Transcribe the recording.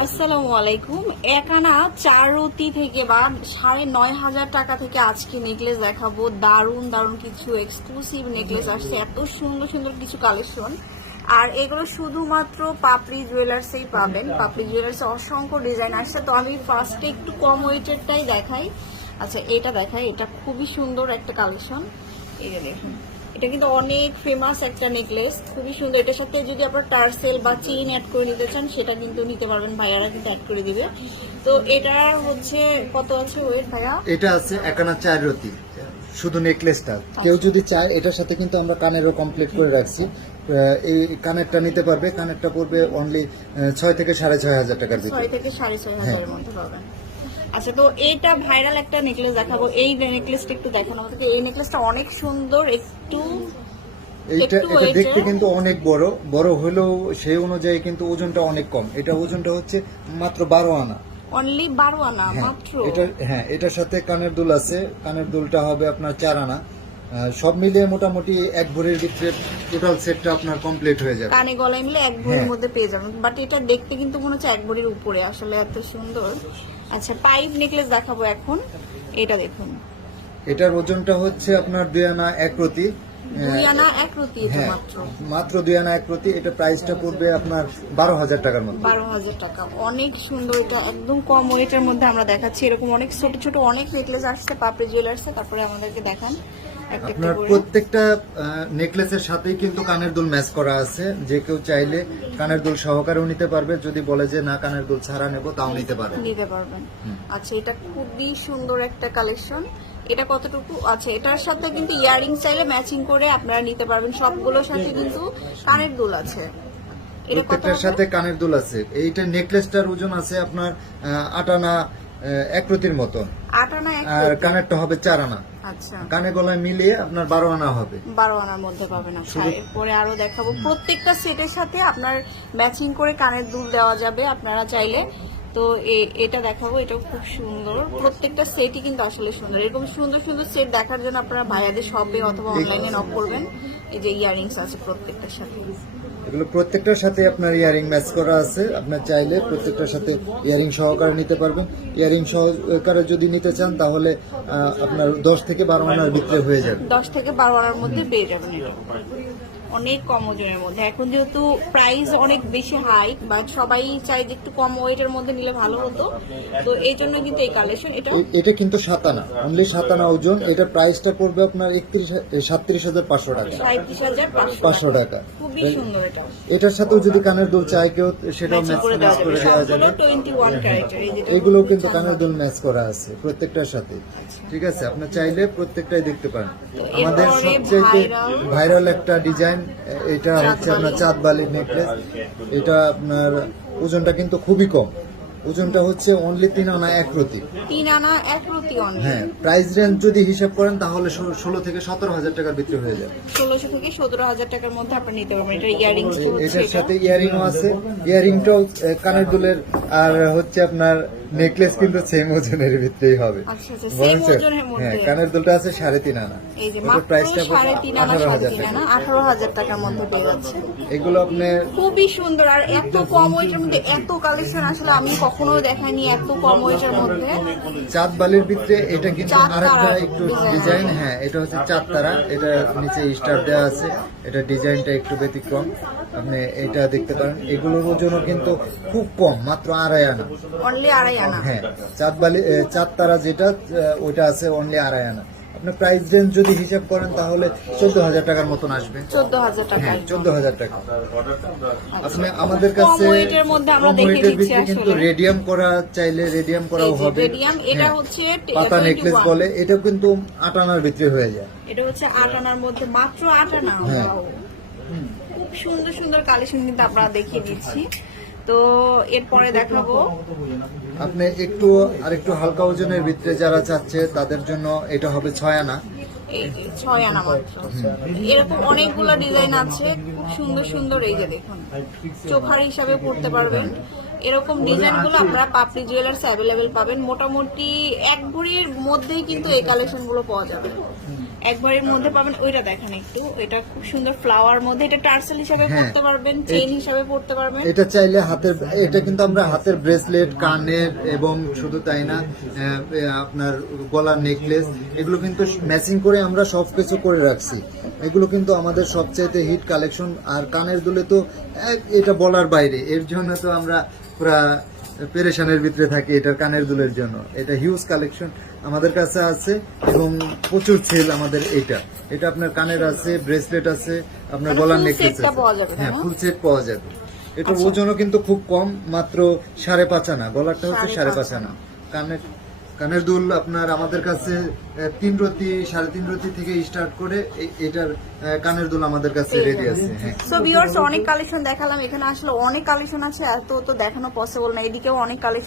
আসসালামু আলাইকুম। এক আনা 4 রতি থেকে বা 9,500 টাকা থেকে আজকে নেকলেস দেখাবো। দারুন দারুন কিছু এক্সক্লুসিভ নেকলেস আসছে, এত সুন্দর সুন্দর কিছু কালেকশন। আর এগুলো শুধুমাত্র পাপড়ি জুয়েলার্সেই পাবেন। পাপড়ি জুয়েলার্সে অসংখ্য ডিজাইন আসছে। তো আমি ফার্স্টে একটু কম ওয়েটেরটাই দেখাই। আচ্ছা, এটা দেখাই, এটা খুবই সুন্দর একটা কালেকশন। এই যে দেখুন, এটা কিন্তু অনেক ফেমাস একটা নেকলেস, খুবই সুন্দর। এটার সাথে যদি আপনার টার্সেল বা চেইন অ্যাড করে নিতে চান সেটা কিন্তু নিতে পারবেন, ভাইয়ারা কিন্তু অ্যাড করে দিবে। তো এটা হচ্ছে কত আছে ওয়েট ভাইয়া? এটা আছে 1 আনা 4 রতি, শুধু নেকলেসটা। কেউ যদি চায় এটার সাথে কিন্তু আমরা কানেরও কমপ্লিট করে রাখছি। এই কানেরটা নিতে পারবে। কানেরটা পড়বে অনলি 6 থেকে 6,500 টাকার ভিতরে। 6 থেকে 6,500 এর মধ্যে পাবেন। আচ্ছা, তো এইটা ভাইরাল একটা নেকলেস দেখাবো। এই নেকলেসটা একটু দেখানো আমাদেরকে। এই নেকলেসটা অনেক সুন্দর। এটা দেখতে কিন্তু অনেক বড় বড় হলেও সেই অনুযায়ী কিন্তু ওজনটা অনেক কম। এটা ওজনটা হচ্ছে মাত্র 12 আনা। অনলি 12 আনা মাত্র। এটার সাথে কানের দুল আছে। কানের দুলটা হবে আপনার 4 আনা। সব মিলিয়ে মোটামুটি এক ভরির ভিতরে টোটাল সেটটা আপনার কমপ্লিট হয়ে যাবে। কানে গলায় মিলে এক ভরির মধ্যে পেয়ে যাবেন। বাট এটা দেখতে কিন্তু মনে হচ্ছে এক ভরির উপরে, আসলে এত সুন্দর। আচ্ছা, পাইপ নেকলেস দেখাবো এখন। এটা দেখুন, এটার ওজনটা হচ্ছে আপনার 2 আনা 1 রতি। 2 আনা 1 রতি, এটা মাত্র 2 আনা 1 রতি। এটা প্রাইসটা পড়বে আপনার 12,000 টাকার মধ্যে। 12,000 টাকা, অনেক সুন্দর। এটা একদম কম ওয়েটের মধ্যে আমরা দেখাচ্ছি। এরকম অনেক ছোট ছোট অনেক নেকলেস আসছে পাপড়ি জুয়েলার্সে। তারপরে আমাদেরকে দেখান আপনার প্রত্যেকটা নেকলেসের সাথেই কিন্তু কানের দুল ম্যাচ করা আছে। যে কেউ চাইলে কানের দুল সহকারেও নিতে পারবে। যদি বলে যে না কানের দুল ছাড়া নেব, তাও নিতে পারবেন। আচ্ছা, এটা খুবই সুন্দর একটা কালেকশন। এটা কতটুকু? আচ্ছা, এটার সাথে কিন্তু ইয়াররিং চাইলে ম্যাচিং করে আপনারা নিতে পারবেন। সবগুলোর সাথে কিন্তু কানের দুল আছে। প্রত্যেকটার সাথে কানের দুল আছে। এইটা নেকলেসটার ওজন আছে আপনার 8 আনা 1 রতির মতন। 8 আনা 1 আর কানেরটা হবে 4 আনা। আচ্ছা, কানে গলায় মিলিয়ে আপনার 12 আনা হবে। 12 আনার মধ্যে পাবেন। আচ্ছা, এরপরে আরো দেখাবো। প্রত্যেকটা সেটের সাথে আপনার ম্যাচিং করে কানের দুল দেওয়া যাবে আপনারা চাইলে। তো এটা দেখাবো, এটাও খুব সুন্দর। প্রত্যেকটা সেটই কিন্তু আসলে সুন্দর। এরকম সুন্দর সুন্দর সেট দেখার জন্য আপনারা ভাইয়াদের শপে অথবা অনলাইনে নক করবেন। এই যে ইয়াররিংস আছে প্রত্যেকটার সাথে। এগুলো প্রত্যেকটার সাথে আপনার ইয়ারিং ম্যাচ করা আছে। আপনার চাইলে প্রত্যেকটার সাথে ইয়ারিং সহকারে নিতে পারবেন। ইয়ারিং সহকারে যদি নিতে চান তাহলে আপনার 10 থেকে 12 আনার ভিতরে হয়ে যাবে। 10 থেকে 12 আনার মধ্যে পেয়ে যাবেন। এটা অনেক কম ওজনের মধ্যে। এখন যেহেতু প্রাইস অনেক বেশি হাই, বাট সবাই চাই যে একটু কম ওয়েটের মধ্যে নিলে ভালো হতো। তো এই জন্য কিন্তু এই কালেকশন। এটা কিন্তু 7 আনা, অনলি 7 আনা ওজন। এটা প্রাইসটা পড়বে আপনার 37,500 টাকা। 37,500 টাকা। খুবই সুন্দর। এটা এটার সাথেও যদি কানের দুল চাই কেউ, সেটাও ম্যাচ করে দেওয়া যাবে। 21 ক্যারেক্টার এগুলো কিন্তু কানের দুল ম্যাচ করা আছে প্রত্যেকটার সাথে। ঠিক আছে, আপনি চাইলে প্রত্যেকটাই দেখতে পারেন। আমাদের সবচেয়ে ভাইরাল একটা ডিজাইন, এটা হচ্ছে আপনার চাঁদ বালির নেকলেস। এটা আপনার ওজনটা কিন্তু খুবই কম। ওজনটা হচ্ছে অনলি 3 আনা 1 রতি। 3 আনা 1 রতি অনলি। হ্যাঁ, প্রাইস রেঞ্জ যদি হিসাব করেন তাহলে 16 থেকে 17,000 টাকার ভিতরে হয়ে যাবে। 1600 থেকে 17,000 টাকার মধ্যে আপনি নিতে পারবেন। এটা ইয়ারিংস, এটার সাথে ইয়ারিংও আছে। ইয়ারিংটাও কানের দুলের আর হচ্ছে আপনার নেকলেস কিন্তু সেম ওজনের ভিতরেই হবে। আচ্ছা, সেম ওজনের মধ্যে। হ্যাঁ, কানের দুলটা আছে 3.5 আনা। এই যে মাত্র 3.5 আনা 18,000 টাকার মধ্যে পেয়ে যাচ্ছে। এগুলো আপনি খুবই সুন্দর। আর এত কম ওয়েটের মধ্যে এত কালেকশন আসলে আমি কখনো দেখাইনি এত কম ওয়েটের মধ্যে। চাঁদ বালির ভিতরে এটা কিন্তু আরেকটা একটু ডিজাইন। হ্যাঁ, এটা হচ্ছে চাঁদ তারা। এটা নিচে স্টার দেওয়া আছে। এটা ডিজাইনটা একটু ব্যতিক্রম, আপনি এটা দেখতে পারেন। এগুলোর ওজনও কিন্তু খুব কম, মাত্র 2.5 আনা। অনলি 2.5 আনা। হ্যাঁ, চাঁদ তারা যেটা ওইটা আছে অনলি 2.5 আনা। আপনার প্রাইস রেঞ্জ যদি হিসাব করেন তাহলে 14,000 টাকার মতন আসবে। 14,000 টাকা। হ্যাঁ, 14,000 টাকা। আপনি আমাদের কাছে কিন্তু রেডিয়াম করা চাইলে রেডিয়াম করাও হবে। এটা হচ্ছে পাতা নেকলেস বলে। এটা কিন্তু 8 আনার ভিতরে হয়ে যায়। এটা হচ্ছে 8 আনার মধ্যে, মাত্র 8 আনা। খুব সুন্দর সুন্দর কালেকশন কিন্তু আমরা দেখিয়ে দিচ্ছি। তো এরপরে দেখাবো আপনি আরেকটু হালকা ওজনের ভিতরে যারা চাচ্ছে তাদের জন্য এটা হবে 6 আনা। 6 আনা মাত্র। এরকম অনেকগুলো ডিজাইন আছে, খুব সুন্দর সুন্দর। এই যে দেখুন, চোখার হিসাবে পড়তে পারবেন। এরকম ডিজাইনগুলো আপনারা পাপড়ি জুয়েলার্স অ্যাভেলেবেল পাবেন। মোটামুটি 1 ভরির মধ্যেই কিন্তু এই কালেকশনগুলো পাওয়া যাবে। একবারের মধ্যে পাবেন। ওইটা দেখেন একটু, এটা খুব সুন্দর ফ্লাওয়ার মধ্যে, এটা টার্সেল হিসাবে পড়তে পারবেন, চেইন হিসাবে পড়তে পারবেন। এটা চাইলে হাতের, এটা কিন্তু আমরা হাতের ব্রেসলেট, কানের এবং শুধু তাই না আপনার গলার নেকলেস, এগুলো কিন্তু ম্যাচিং করে আমরা সবকিছু করে রাখছি। এগুলো কিন্তু আমাদের সবচাইতে হিট কালেকশন। আর কানের দুলে তো এটা বলার বাইরে, এর জন্য তো আমরা পুরা পেরেশানের ভিতরে থাকি এটার কানের দুলের জন্য। এটা হিউজ কালেকশন আমাদের কাছে আছে এবং প্রচুর সেল আমাদের। এটা আপনার কানের আছে, ব্রেসলেট আছে, আপনার গলার নেকলেস আছে, হ্যাঁ ফুল সেট পাওয়া যাবে। এটার ওজনও কিন্তু খুব কম, মাত্র 5.5 আনা। গলারটা হচ্ছে 5.5 আনা। কানের দুল আপনার আমাদের কাছে 3 রতি 3.5 রতি থেকে স্টার্ট করে এটার কানের দুল আমাদের কাছে রেডি আছে। হ্যাঁ, সো ভিউয়ার্স, অনেক কালেকশন দেখালাম, এখানে আসলে অনেক কালেকশন আছে, এত তো দেখানো পসিবল না। এদিকেও অনেক কালেকশন